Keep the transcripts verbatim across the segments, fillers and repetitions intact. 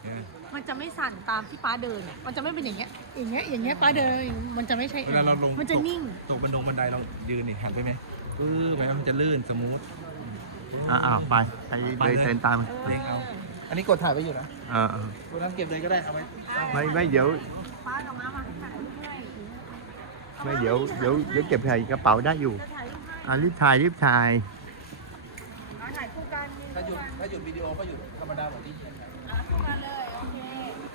มันจะไม่สั่นตามที่ป้าเดินเนี่ยมันจะไม่เป็นอย่างเงี้ยอย่างเงี้ยอย่างเงี้ยป้าเดินมันจะไม่ใช่เวลาเราลงมันจะนิ่งตกบันดงบันไดเรายืนนี่หักไปไหมปื้อไปแล้วมันจะลื่นสมูทอ่าอ่าไปไปไปเดินตามเด้งเอาอันนี้กดถ่ายไว้อยู่นะเออเออตัวนั้นเก็บเลยก็ได้เอาไว้ไม่ไม่เดี๋ยวป้ากับม้ามาถ่ายรูปให้ไม่เดี๋ยวเดี๋ยวเดี๋ยวเก็บใส่กระเป๋าได้อยู่จะถ่ายรูปให้อ่ารีบถ่ายรีบถ่ายเอาถ่ายคู่กันถ้าหยุดถ้าหยุดวิดีโอก็หยุดธรรมดาแบบนี้อ่ะคู่กันเลยโอเค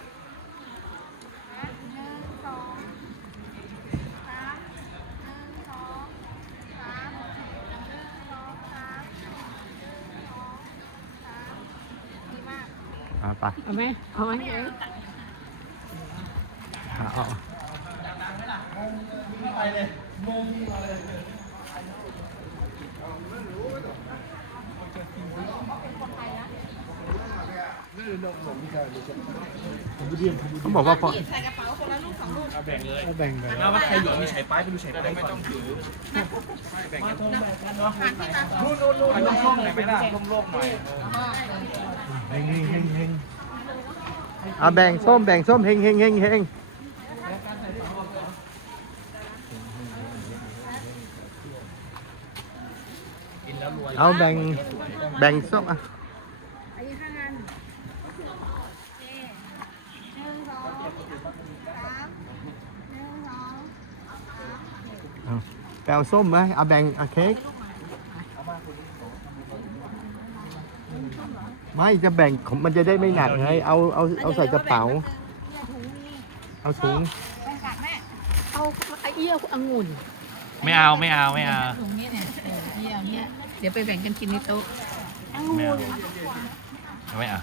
นะหนึ่งสองสามหนึ่งสองสามหนึ่งสองสามหนึ่งสองสามดีมากอ่าไปเอาไหมเอาไหมเอ้ยอ่าเอาไปเลยงงมาเลยเขาบอกว่าพอใส่กระเป๋าคนละลูกสองลูกแบ่งเลยแบ่งแบ่งเอาว่าใครหยุดมีฉายป้ายไปดูฉายป้ายไม่ต้องถือแบ่งกันนู่นนู่นนู่นไปโล่งๆหน่อยไหมล่ะโล่งๆหน่อยเฮงเฮงเฮงเฮงอ่าแบ่งส้มแบ่งส้มเฮงเฮงเฮงเฮงเอาแบ่งแบ่งส้มอ่ะอันนี้ห้าอันโอเคหนึ่งสองสามหนึ่งสองสามเอาแปลส้มไหมเอาแบ่งเอาเค้กไม่จะแบ่งของมันจะได้ไม่หนักไงเอาเอาเอาใส่กระเป๋าเนี่ยถุงนี้เอาถุงแบ่งกัดแม่เอาไอ้เอี้ยวองุ่นไม่เอาไม่เอาไม่เอาถุงนี้เนี่ยเออเอี้ยวเนี่ยเดี๋ยวไปแบ่งกันกินในโต๊ะองุ่นไม่เอาไม่เอา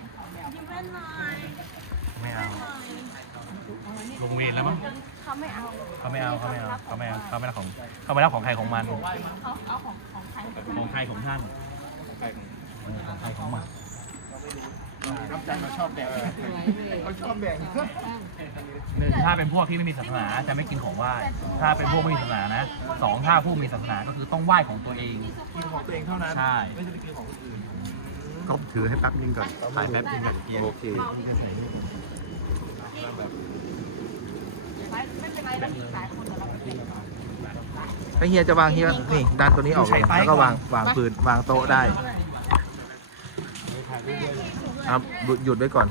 ไม่เอาลงเวรแล้วมั้งเขาไม่เอาเขาไม่เอาเขาไม่เอาเขาไม่เอาเขาไม่รับของเขาไม่รับของใครของมันเขาเอาของของใครของใครของท่านเออของใครของมันน้ำใจเราชอบแบ่งเขาชอบแบ่งหนึ่งถ้าเป็นพวกที่ไม่มีศาสนาจะไม่กินของไหว้ถ้าเป็นพวกไม่มีศาสนานะสองถ้าผู้มีศาสนาก็คือต้องไหว้ของตัวเองกินของตัวเองเท่านั้นใช่ไม่ใช่ไปกินของคนอื่นก็ถือให้แป๊บนึงก่อนถ่ายแป๊บนึงก่อนโอเคไม่เป็นไรเรามีหลายคนเดี๋ยวเราไปแบ่งถ้าเฮียจะวางเฮียนี่ดันตัวนี้ออกเลยแล้วก็วางวางปืนวางโต๊ะได้ครับหยุดไว้ก่อน